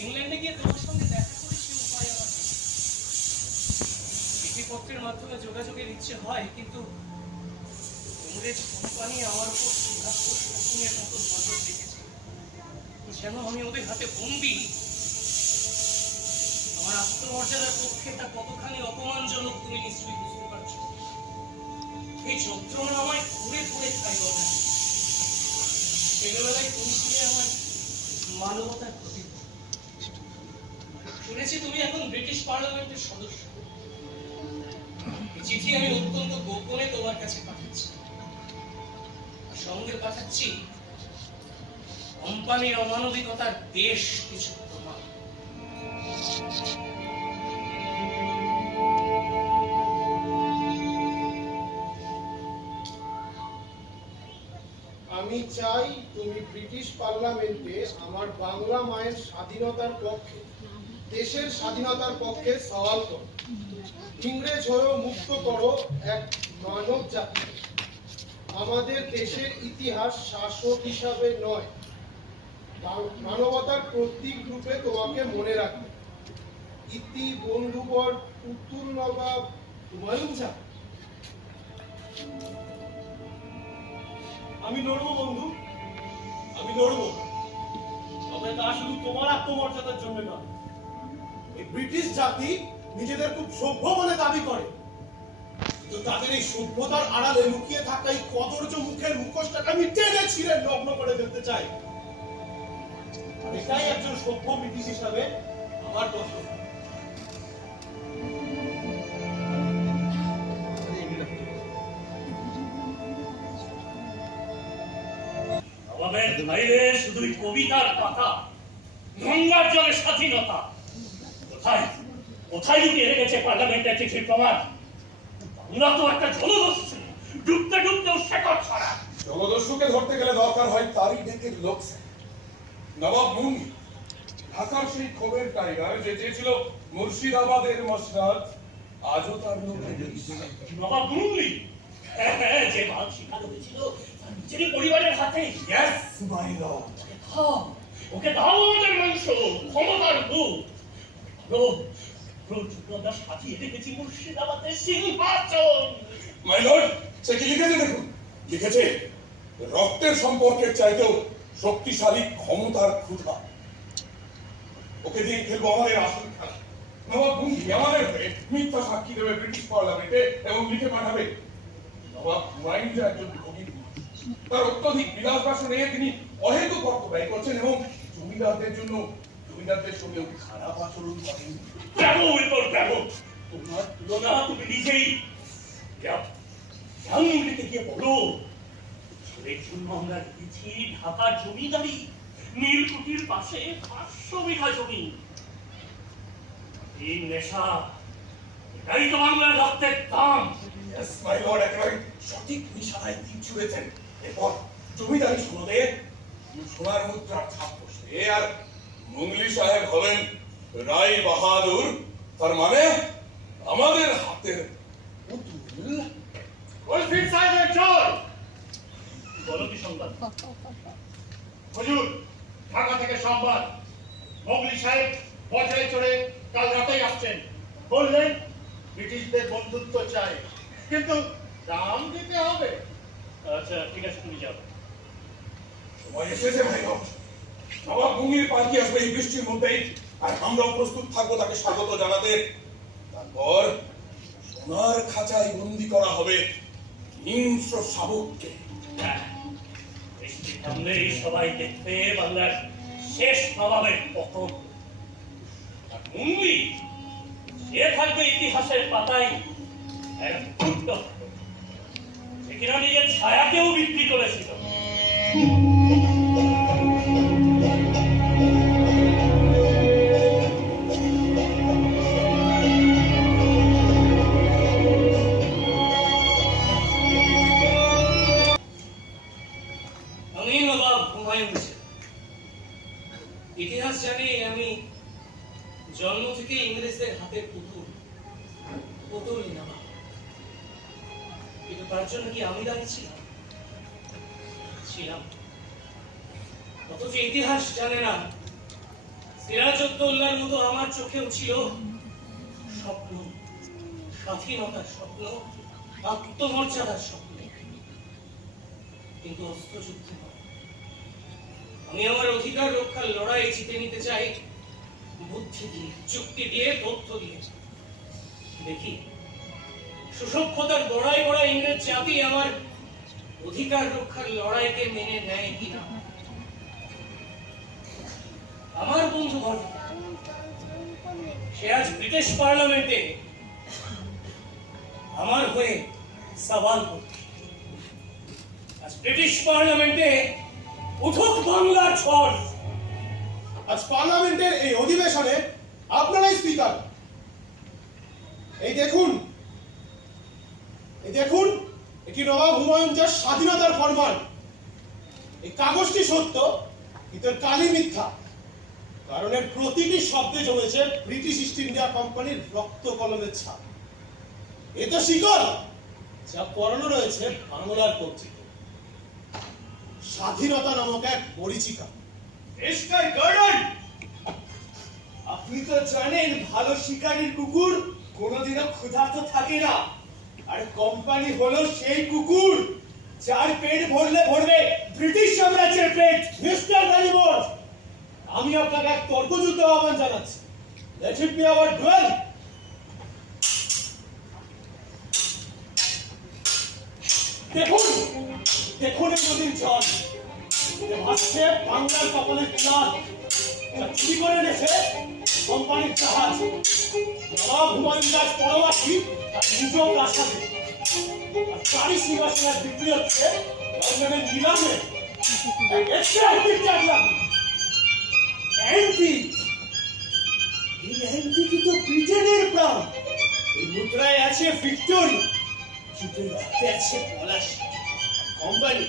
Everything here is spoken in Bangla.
ইংল্যান্ডে গিয়ে তোমার সঙ্গে দেখা করি সে উপায় আমার নেই। চিঠিপত্রের মাধ্যমে যোগাযোগের ইচ্ছে হয়, কিন্তু ইংরেজ কোম্পানি আমার উপর ক্ষুধার্ত শকুনের মতো নজর রেখেছে, যেন আমি ওদের হাতে বন্দী। আমার আত্মমর্যাদার পক্ষে তা কতখানি অপমানজনক তুমি নিশ্চয়ই বুঝতে পারছো। এই যন্ত্রণা আমায় পুড়ে পুড়ে খাই বাবা। ছেলেবেলায় তুমি ছিলে আমার মানবতার প্রতীক। শুনেছি তুমি এখন ব্রিটিশ পার্লামেন্টের সদস্য। এই চিঠি আমি অত্যন্ত গোপনে তোমার কাছে পাঠাচ্ছি, সঙ্গে পাঠাচ্ছি কোম্পানির অমানবিকতার বেশ কিছু প্রমাণ। আমি চাই তুমি ব্রিটিশ পার্লামেন্টে আমার বাংলা মায়ের স্বাধীনতার পক্ষে, দেশের স্বাধীনতার পক্ষে সওয়াল করো। ইংরেজ হয়েও মুক্ত করো এক মানব জাতি। আমাদের দেশের ইতিহাস শাসক হিসাবে নয়, মানবতার প্রতীক রূপে তোমাকে মনে রাখবে। ইতি বন্ধুবর পুতুল নবাব হুমায়ুন শাহ। আমি লড়বো বন্ধু, আমি লড়বো, তবে তা শুধু তোমার আত্মমর্যাদার জন্য নয়। এই ব্রিটিশ জাতি নিজেদের খুব সভ্য বলে দাবি করে, কিন্তু তাদের এই সভ্যতার আড়ালে লুকিয়ে থাকা এই কদর্য মুখের মুখোশটাকে আমি টেনে ছিঁড়ে নগ্ন করে ফেলতে চাই। এটাই একজন সভ্য ব্রিটিশ হিসাবে আমার কর্তব্য। শুধুই কবিতার কথা, গঙ্গার জলে স্বাধীনতা কোথায় কোথায় লুকিয়ে রেখেছে পার্লামেন্টের চিঠির প্রমাণ? আমরা তো একটা জলদস্যু, ডুবতে ডুবতেও শেকড় ছড়া। জলদস্যুকে ধরতে গেলে দরকার হয় তারই ডেকের লোক। নবাব মুঙ্গি, ঢাকার সেই ক্ষোভের টাইগার যে চেয়েছিল মুর্শিদাবাদের মসনদ, আজও তার লোকে নবাব মুঙ্গি, যে বাল শিকার হয়েছিল নিজেরই পরিবারের হাতে। Yes my lord. ওকে দাও আমাদের মাংস, ক্ষমতার ভূত। সাজিয়ে রেখেছি মুর্শিদাবাদের সিংহাসন। মাই লর্ড, সে কি লিখেছে দেখুন। লিখেছে রক্তের সম্পর্কের চাইতেও শক্তিশালী ক্ষমতার ক্ষুধা। ওকে দিয়ে খেলবো আমাদের আসল খেলা। নবাব মুঙ্গি আমাদের হয়ে মিথ্যা সাক্ষী দেবে ব্রিটিশ পার্লামেন্টে এবং লিখে পাঠাবে নবাব হুমায়ুন যে একজন ভোগী, তার অত্যধিক বিলাস বাসনে তিনি অহেতুক অর্থ ব্যয় করছেন এবং জমিদারদের জন্য জমিদারদের সঙ্গে খারাপ আচরণ করেন। তোমার তুলনা তুমি নিজেই লিখে গিয়ে বলো। এর জন্য আমরা লিখেছি ঢাকার জমিদারি, নীলকুঠির পাশে 500 বিঘা জমি। এই নেশা, এটাই তো বাংলার রক্তের দাম। Yes, my lord, একেবারে সঠিক নিশানায় তীর ছুঁড়েছেন। এরপর জমিদারি সনদে সোনার মুদ্রার ছাপ বসবে আর মুঙ্গলি সাহেব হবেন রায় বাহাদুর। তার মানে আমাদের হাতের পুতুল। ওলফিট সাহেবের জয়। বলো কি সংবাদ? হুজুর, ঢাকা থেকে সংবাদ, মোগলি সাহেব বজ্রে চড়ে কাল রাতেই আসছেন। বললেন ব্রিটিশদের বন্ধুত্ব চাই, কিন্তু দাম দিতে হবে। আচ্ছা ঠিক আছে, তুমি যাও। সময় এসেছে ভাই লর্ড। নবাব মুঙ্গির পালকি আসবে এই বৃষ্টির মধ্যেই, আর আমরাও প্রস্তুত থাকবো তাকে স্বাগত জানাতে। তারপর সোনার খাঁচায় বন্দি করা হবে হিংস্র শাবককে। বৃষ্টির সামনেই সবাই দেখবে বাংলার শেষ নবাবের পতন। আর মুঙ্গি, সে থাকবে ইতিহাসের পাতায় সে কিনা নিজের ছায়াকেও বিক্রি করেছিল। আমি নবাব হুমায়ুন। ইতিহাস জানি আমি জন্ম থেকে ইংরেজদের হাতের পুতুল, পুতুলই নবাব। কিন্তু তার জন্য কি আমি দায়ী ছিলাম? অথচ ইতিহাস জানে না সিরাজউদ্দৌলার মতো আমার চোখেও ছিল স্বপ্ন, স্বাধীনতার স্বপ্ন, আত্মমর্যাদার স্বপ্ন, কিন্তু অস্ত্রযুদ্ধ নয়। আমি আমার অধিকার রক্ষার লড়াই জিতে নিতে চাই বুদ্ধি দিয়ে, যুক্তি দিয়ে, তথ্য দিয়ে। দেখি সুসভ্যতার বড়াই করা ইংরেজ জাতি আমার অধিকার রক্ষার লড়াইকে মেনে নেয় কিনা। আমার বন্ধু ঘটে সে আজ ব্রিটিশ পার্লামেন্টে আমার হয়ে সওয়াল করছে। আজ ব্রিটিশ পার্লামেন্টে উঠুক বাংলার ঝড়। আজ পার্লামেন্টের এই অধিবেশনে আপনারাই স্পিকার। এই দেখুন এটি নবাব হুমায়ুন যার স্বাধীনতার ফরমান। এই কাগজটি সত্য কিন্তু এর কালি মিথ্যা, কারণ এর প্রতিটি শব্দে জমেছে ব্রিটিশ ইস্ট ইন্ডিয়া কোম্পানির রক্ত কলমের ছাপ। এ তো শিকল যা পরানো রয়েছে বাংলার কবজিতে, স্বাধীনতা নামক এক মরীচিকা। মিস্টার গর্ডন, আপনি তো জানেন ভালো শিকারীর কুকুর কোনোদিনও ক্ষুধার্ত থাকে না, আর কোম্পানি হলো সেই কুকুর যার পেট ভরলে ভরবে ব্রিটিশ সাম্রাজ্যের পেট। মিস্টার ম্যানিমোর, আমি আপনাকে এক তর্কযুদ্ধ আহ্বান জানাচ্ছি। Let it be hour dual. দেখুন এই নদীর জল ভাসছে বাংলার কপালের লাল, যা চুরি করে এনেছে কোম্পানির জাহাজ। নবাব হুমায়ুন দাস পরবাসী তার নিজ প্রাসাদে, আর তারই সিংহাসনের বিক্রি হচ্ছে লন্ডনের নিলামে। এই তো ব্রিটেনের প্রাণ। এই মুদ্রায় আছে ভিক্টোরি, কিন্তু রক্তে আছে পলাশ। কোম্পানি